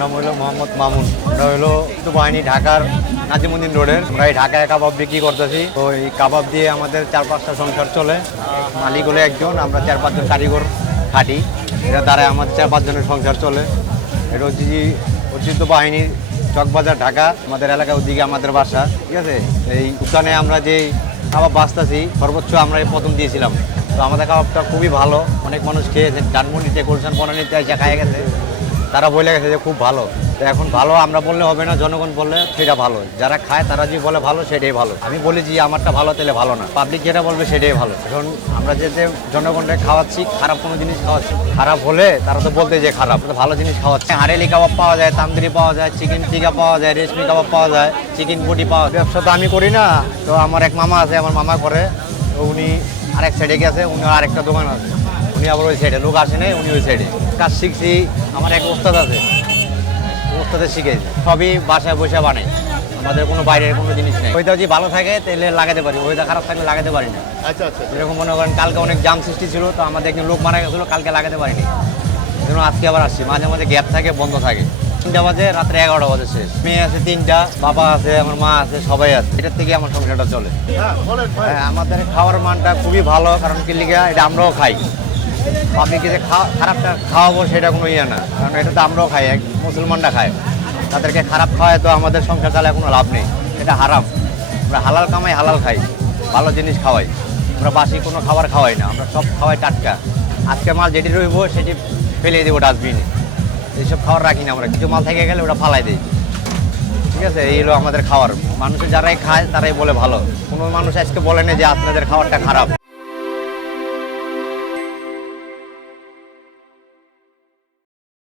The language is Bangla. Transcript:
নাম হলো মোহাম্মদ মামুন। এটা হলো বাহিনী ঢাকার নাজিমুদ্দিন রোডের। আমরা এই ঢাকায় কাবাব বিক্রি করতেছি। তো এই কাবাব দিয়ে আমাদের চার পাঁচটা সংসার চলে। মালিক হলো একজন, আমরা চার পাঁচজন কারিগর খাটি। এটা দ্বারাই আমাদের চার পাঁচজনের সংসার চলে। এটা হচ্ছে ঐতিহ্য বাহিনীর চকবাজার ঢাকা, আমাদের এলাকার ওদিকে আমাদের বাসা। ঠিক আছে? এই উদ্যানে আমরা যে কাবাব বাঁচতেছি, সর্বোচ্চ আমরা এই প্রথম দিয়েছিলাম। তো আমাদের কাবাবটা খুবই ভালো। অনেক মানুষ খেয়েছে। ডানমন্ডিতে গুলশান বনানিতে এসে খায় গেছে। তারা বলে গেছে যে খুব ভালো। তো এখন ভালো আমরা বললে হবে না, জনগণ বললে সেটা ভালো। যারা খায় তারা যে বলে ভালো, সেটাই ভালো। আমি বলি যে, আমারটা ভালো তাহলে ভালো না। পাবলিক যেটা বলবে সেটাই ভালো। এখন আমরা যেতে জনগণকে খাওয়াচ্ছি, খারাপ কোনো জিনিস খাওয়াচ্ছি, খারাপ হলে তারা তো বলতে যে খারাপ ভালো জিনিস খাওয়াচ্ছে। হারেলি কাবাব পাওয়া যায়, তান্দুরি পাওয়া যায়, চিকেন টিকা পাওয়া যায়, রেশমি কাবাব পাওয়া যায়, চিকেন বুটি পাওয়া যায়। ব্যবসা তো আমি করি না। তো আমার এক মামা আছে, আমার মামা করে উনি আরেক সাইডে গেছে, উনি আরেকটা দোকান আছে। উনি আবার ওই সাইডে লোক আসে নাই উনি ওই সাইডে কাজ শিখছি আমার এক ওস্তাদ আছে। ওস্তাদে শিখেছি সবই বাসায় বসে বানাই। আমাদের কোনো বাইরের কোনো জিনিস নেই। ওইটা যদি ভালো থাকে তাহলে লাগাতে পারি। ওইটা খারাপ থাকলে লাগাতে পারি না। আচ্ছা আচ্ছা এরকম মনে করেন কালকে অনেক জাম সৃষ্টি ছিল তো আমাদের একজন লোক মারা গেছিল কালকে লাগাতে পারিনি। যেন আজকে আবার আসছি। মাঝে মাঝে গ্যাপ থাকে বন্ধ থাকে। তিনটা বাজে রাত্রে এগারোটা বাজে শেষ। মেয়ে আছে তিনটা বাবা আছে আমার মা আছে সবাই আছে। এটার থেকে আমার সংসারটা চলে। হ্যাঁ হ্যাঁ, আমাদের খাওয়ার মানটা খুবই ভালো কারণ কি লিগা এটা আমরাও খাই। পাবলিককে যে খারাপটা খাওয়াবো সেটা কোনো ইয়ে না। কারণ এটা তো আমরাও খাই, এক মুসলমানরা খায়। তাদেরকে খারাপ খাওয়ায় তো আমাদের সংসার চালায় কোনো লাভ নেই। এটা হারাম। আমরা হালাল কামাই, হালাল খাই, ভালো জিনিস খাওয়াই। আমরা বাসি কোনো খাবার খাওয়াই না, আমরা সব খাওয়াই টাটকা। আজকে মাল যেটি রইব সেটি ফেলে দেবো ডাস্টবিনে এইসব খাবার রাখি না আমরা। কিছু মাল থেকে গেলে ওটা ফালাই দিই। ঠিক আছে? এই হলো আমাদের খাবার মানুষের যারাই খায়, তারাই বলে ভালো। কোনো মানুষ আজকে বলে না যে আপনাদের খাবারটা খারাপ।